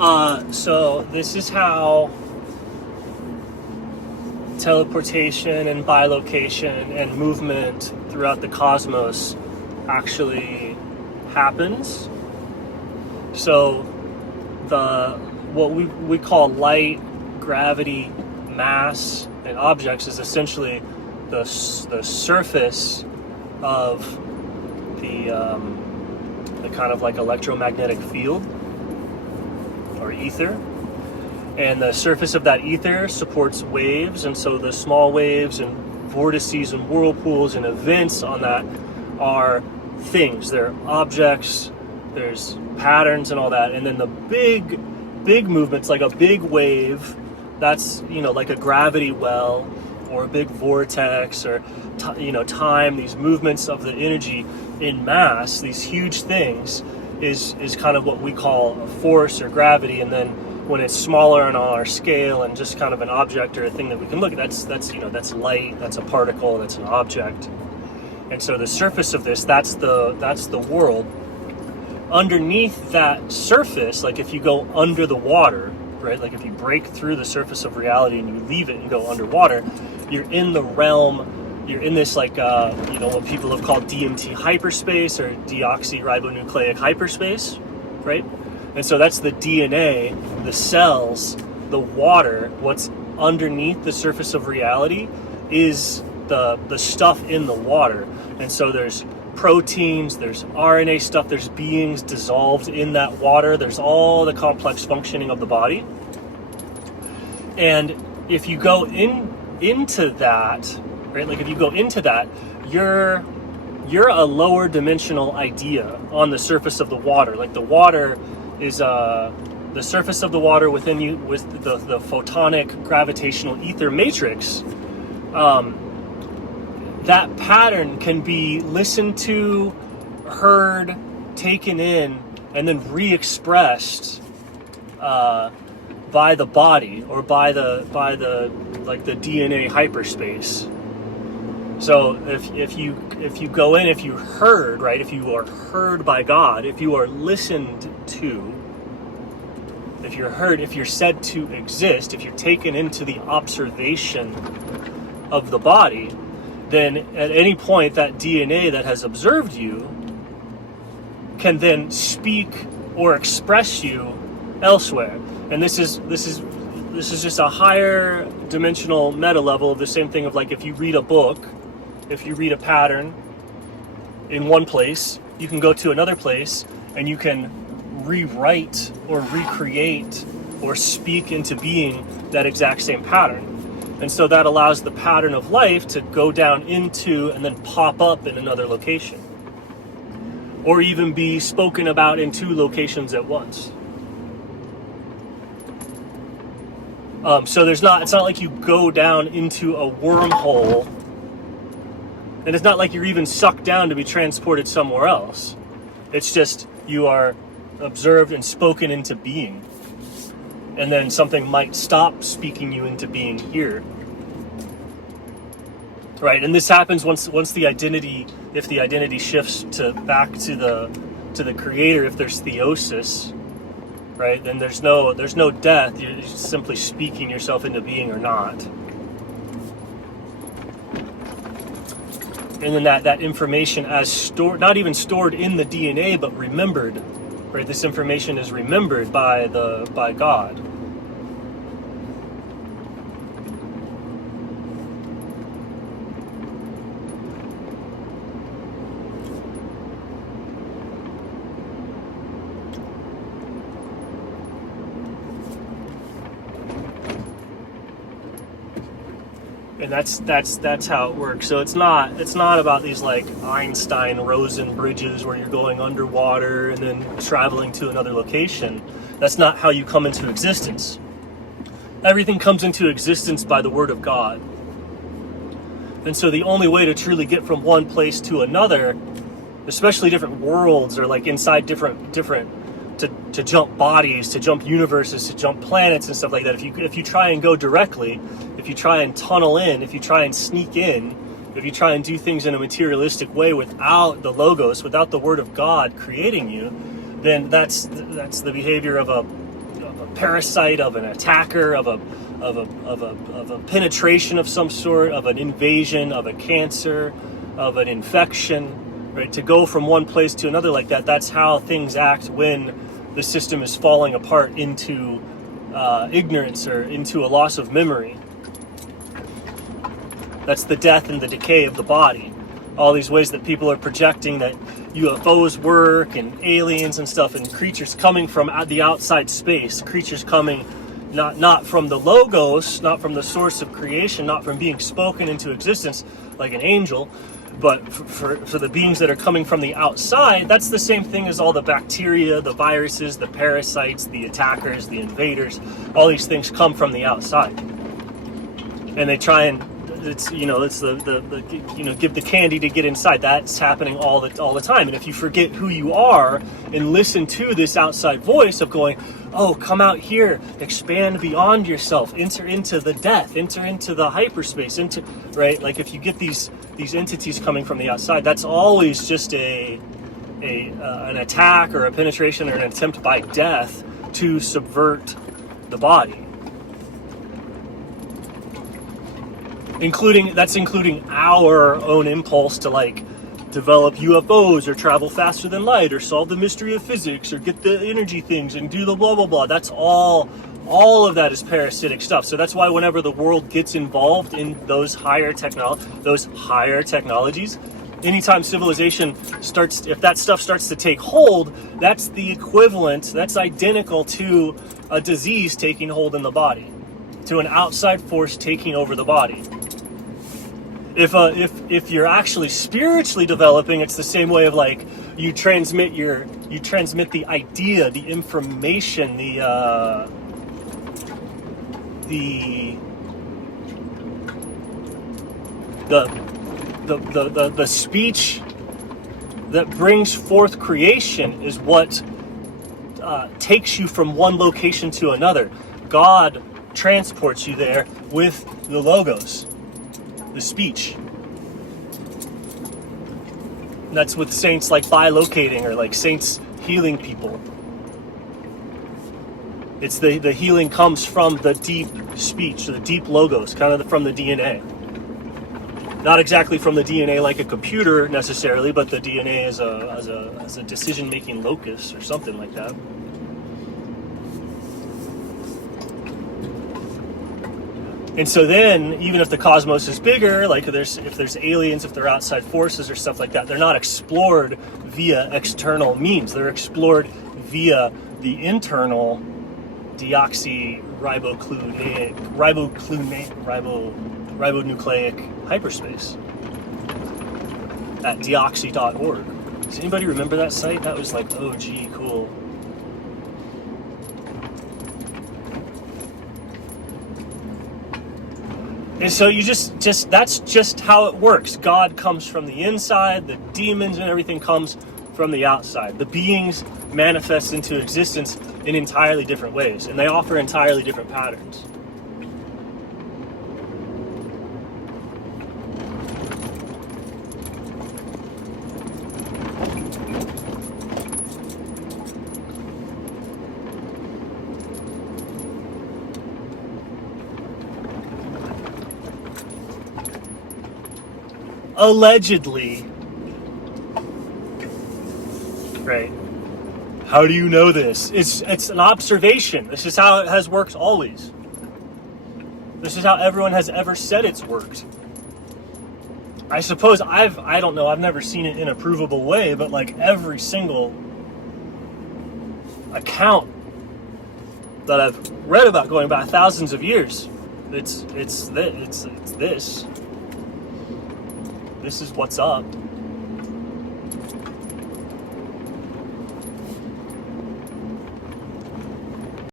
So this is how teleportation and bilocation and movement throughout the cosmos actually happens. So what we call light, gravity, mass, and objects is essentially the surface of the kind of like electromagnetic field or ether. And the surface of that ether supports waves, and so the small waves and vortices and whirlpools and events on that are things. They're objects, there's patterns and all that. And then the big movements, like a big wave, that's, like a gravity well or a big vortex or, time, these movements of the energy in mass, these huge things, is kind of what we call a force or gravity. And then when it's smaller and on our scale and just kind of an object or a thing that we can look at, that's light, that's a particle, that's an object. And so the surface of this, that's the world. Underneath that surface, like if you go under the water, right? Like if you break through the surface of reality and you leave it and go underwater, you're in the realm, you're in this like, what people have called DMT hyperspace or deoxyribonucleic hyperspace, right? And so that's the DNA, the cells, the water. What's underneath the surface of reality is the stuff in the water. And so there's proteins, there's RNA stuff, there's beings dissolved in that water, there's all the complex functioning of the body. And if you go into that, right, like if you go into that, you're a lower dimensional idea on the surface of the water. Like the water is the surface of the water within you with the photonic gravitational ether matrix. That pattern can be listened to, heard, taken in, and then re-expressed by the body or by the DNA hyperspace. So if you go in, if you heard, right, if you are heard by God, if you are listened to, if you're heard, if you're said to exist, if you're taken into the observation of the body, then at any point that DNA that has observed you can then speak or express you elsewhere. And this is just a higher dimensional meta level of the same thing of like if you read a book, if you read a pattern in one place, you can go to another place and you can rewrite or recreate or speak into being that exact same pattern. And so that allows the pattern of life to go down into and then pop up in another location. Or even be spoken about in two locations at once. So it's not like you go down into a wormhole, and it's not like you're even sucked down to be transported somewhere else. It's just you are observed and spoken into being. And then something might stop speaking you into being here. Right, and this happens once the identity, if the identity shifts back to the creator, if there's theosis, right, then there's no death, you're just simply speaking yourself into being or not. And then that information as stored, not even stored in the DNA, but remembered, right? This information is remembered by God. And that's how it works. So it's not about these like Einstein-Rosen bridges where you're going underwater and then traveling to another location. That's not how you come into existence. Everything comes into existence by the word of God. And so the only way to truly get from one place to another, especially different worlds or like inside different to jump bodies, to jump universes, to jump planets and stuff like that. If you try and go directly, if you try and tunnel in, if you try and sneak in, if you try and do things in a materialistic way without the logos, without the word of God creating you, then that's the behavior of parasite, of an attacker, of a penetration of some sort, of an invasion, of a cancer, of an infection, right? To go from one place to another like that, that's how things act when the system is falling apart into ignorance or into a loss of memory. That's the death and the decay of the body. All these ways that people are projecting that UFOs work and aliens and stuff, and creatures coming from the outside space, creatures coming not from the logos, not from the source of creation, not from being spoken into existence like an angel, but for the beings that are coming from the outside. That's the same thing as all the bacteria, the viruses, the parasites, the attackers, the invaders. All these things come from the outside, and they try and it's the give the candy to get inside. That's happening all the time. And if you forget who you are and listen to this outside voice of going, oh, come out here, expand beyond yourself, enter into the death, enter into the hyperspace, right? Like if you get these entities coming from the outside, that's always just an attack or a penetration or an attempt by death to subvert the body. Including our own impulse to like develop UFOs or travel faster than light or solve the mystery of physics or get the energy things and do the blah blah blah. That's all of that is parasitic stuff. So that's why whenever the world gets involved in those higher technologies, anytime civilization starts, if that stuff starts to take hold, that's the equivalent, that's identical to a disease taking hold in the body, to an outside force taking over the body. If you're actually spiritually developing, it's the same way of like you transmit the idea, the information, the speech that brings forth creation is what takes you from one location to another. God transports you there with the logos, the speech. And that's with saints like bilocating or like saints healing people. It's the healing comes from the deep speech, the deep logos, kind of from the DNA. Not exactly from the DNA like a computer necessarily, but the DNA as a decision-making locus or something like that. And so then, even if the cosmos is bigger, like if there's aliens, if they're outside forces or stuff like that, they're not explored via external means. They're explored via the internal ribonucleic hyperspace at deoxy.org. Does anybody remember that site? That was like OG cool. And so you just that's just how it works. God comes from the inside, the demons and everything comes from the outside. The beings manifest into existence in entirely different ways, and they offer entirely different patterns. Allegedly, right? How do you know this? It's an observation. This is how it has worked always. This is how everyone has ever said it's worked. I suppose I don't know, I've never seen it in a provable way, but like every single account that I've read about going back thousands of years, it's this. This is what's up.